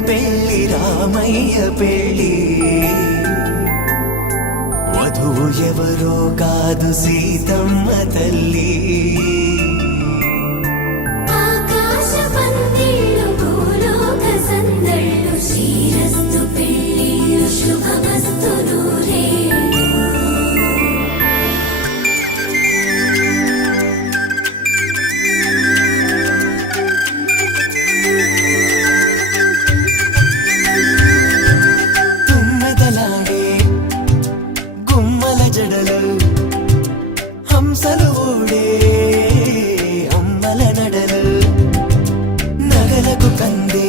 పెళ్లి రామయ్య పెళ్లి వధువు ఎవరో కాదు సీతమ్మ తల్లి ఆకాశ పందిళ్ళు భూలోక సందళ్ళు శ్రీరస్తు పెళ్లిళ్ళు శుభమస్తు నూరే జడలు హంసలు ఊడే అమ్మల నడలు నగలకు కందే